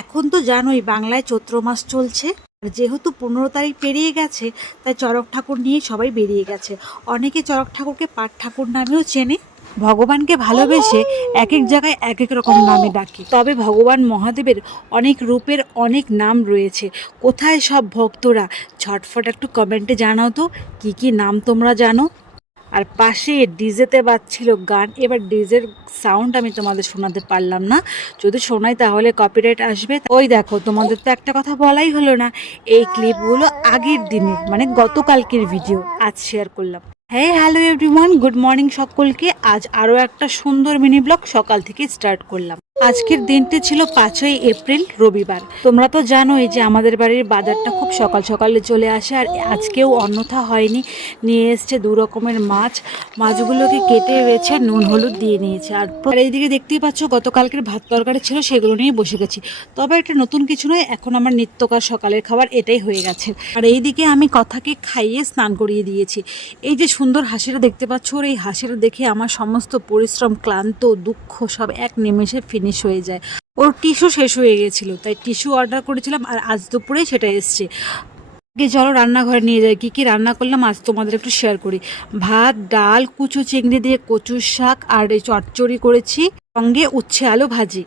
এখন তো জানোই বাংলায় চৈত্র মাস চলছে। আর যেহেতু 15 তারিখ পেরিয়ে গেছে, তাই চড়ক ঠাকুর নিয়ে সবাই বেরিয়ে গেছে। অনেকে চড়ক ঠাকুরকে পাট ঠাকুর নামেও চেনে। ভগবানকে ভালোবেসে এক এক জায়গায় এক এক রকম নামে ডাকে। তবে ভগবান মহাদেবের অনেক রূপের অনেক নাম রয়েছে। কোথায় সব ভক্তরা? ঝটফট একটু কমেন্টে জানাও তো কি কি নাম তোমরা জানো। আর পাশে ডিজেতে বাজছিল গান। এবার ডিজের সাউন্ড আমি তোমাদের শোনাতে পারলাম না, যদি শোনাই তাহলে কপিরাইট আসবে। ওই দেখো, তোমাদের তো একটা কথা বলাই হলো না, এই ক্লিপগুলো আগের দিনের মানে গতকালকের ভিডিও আজ শেয়ার করলাম। হ্যাঁ, হ্যালো এভরিওয়ান, গুড মর্নিং সকলকে। আজ আরও একটা সুন্দর মিনি ব্লগ সকাল থেকে স্টার্ট করলাম। আজকের দিনটি ছিল 5ই এপ্রিল, রবিবার। তোমরা তো জানোই যে আমাদের বাড়ির বাজারটা খুব সকাল সকালে চলে আসে, আর আজকেও অন্যথা হয়নি। নিয়ে এসছে 2 রকমের মাছ। মাছগুলোকে কেটে বেছে নুন হলুদ দিয়ে নিয়েছে। আর এইদিকে দেখতেই পাচ্ছ গতকালকের ভাত তরকারি ছিল, সেগুলো নিয়ে বসে গেছি। তবে এটা নতুন কিছু নয়, এখন আমার নিত্যকার সকালের খাবার এটাই হয়ে গেছে। আর এইদিকে আমি কথাকে খাইয়ে স্নান করিয়ে দিয়েছি। এই যে সুন্দর হাসিটা দেখতে পাচ্ছ, ওর এই হাসিটা দেখে আমার সমস্ত পরিশ্রম, ক্লান্ত, দুঃখ সব এক নিমেষে ফিনিশ হয়ে যায়। ওর টিস্যু শেষ হয়ে গেছিল, তাই টিস্যু অর্ডার করেছিলাম, আর আজ দুপুরেই সেটা এসছে। চলো রান্নাঘরে নিয়ে যাই। কি কি রান্না করলাম আজ তোমাদের একটু শেয়ার করি। ভাত, ডাল, কুচো চিংড়ি দিয়ে কচুর শাক, আর এই চচ্চড়ি করেছি, সঙ্গে উচ্ছে আলু ভাজি।